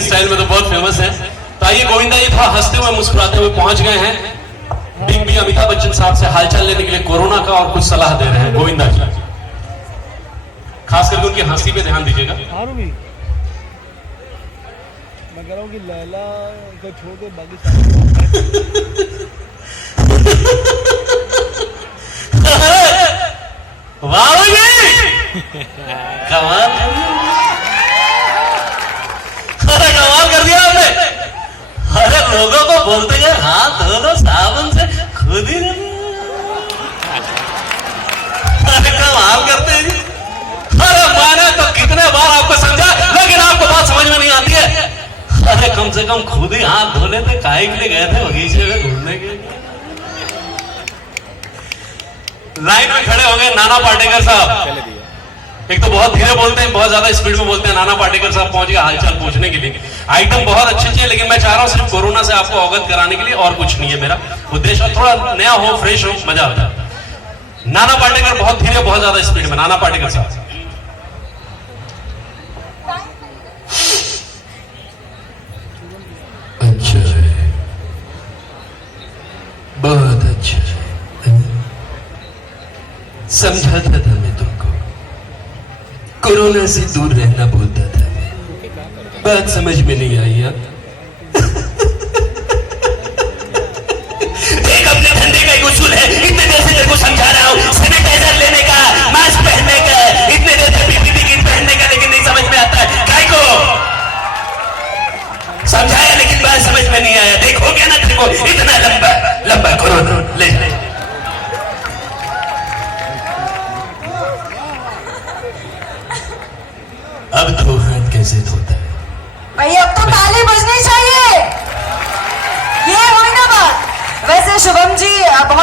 Style में तो बहुत फेमस है। तो आइए गोविंदा जी थोड़ा हंसते हुए मुस्कुराते हुए पहुंच गए हैं बिग बी अमिताभ बच्चन साहब से हालचाल लेने के लिए कोरोना का और कुछ सलाह दे रहे हैं गोविंदा जी। खास करके उनकी हंसी पे ध्यान दीजिएगा। मैं कह रहा हूँ कि लैला को छोड़ के बाकी वाह कमाल, अरे कमाल कर दिया आपने। अरे लोगों को बोलते गए हाथ धो लो साबुन से, खुद ही अरे कमाल करते हैं जी। अरे मैंने तो कितने बार आपको समझा लेकिन आपको बात समझ में नहीं आती है। अरे कम से कम खुद ही हाथ धो लेते, काहे के लिए गए थे बगीचे में घूमने के लिए। लाइन में खड़े हो गए नाना पाटेकर साहब। एक तो बहुत धीरे बोलते हैं, बहुत ज्यादा स्पीड में बोलते हैं। नाना पाटेकर साहब पहुंच गए हालचाल पूछने के लिए। आइटम बहुत अच्छे हैं लेकिन मैं चाह रहा हूं सिर्फ कोरोना से आपको अवगत कराने के लिए, और कुछ नहीं है मेरा उद्देश्य। थोड़ा नया हो, फ्रेश हो, मजा आता है। नाना पाटेकर बहुत धीरे, बहुत ज्यादा स्पीड में। नाना पाटेकर साहब अच्छा है, बहुत अच्छा है। समझाता था मैं तुमको, कोरोना से दूर रहना बोलता था मैं, बात समझ में नहीं आई यार। एक अपने धंधे का एक उसूल है, इतने देर से तेरे को समझा रहा हूं सैनिटाइजर लेने का, मास्क पहनने का, इतने देर से पीपीई किट पहनने का, लेकिन नहीं समझ में आता है। काय को समझाया लेकिन बात समझ में नहीं आया। देखो क्या ना तेरे को इतना लंबा लंबा कोरोना ले अब तो हाथ कैसे धोता है भाई? अब तो ताली बजनी चाहिए। ये हुई ना बात। वैसे शुभम जी बहुत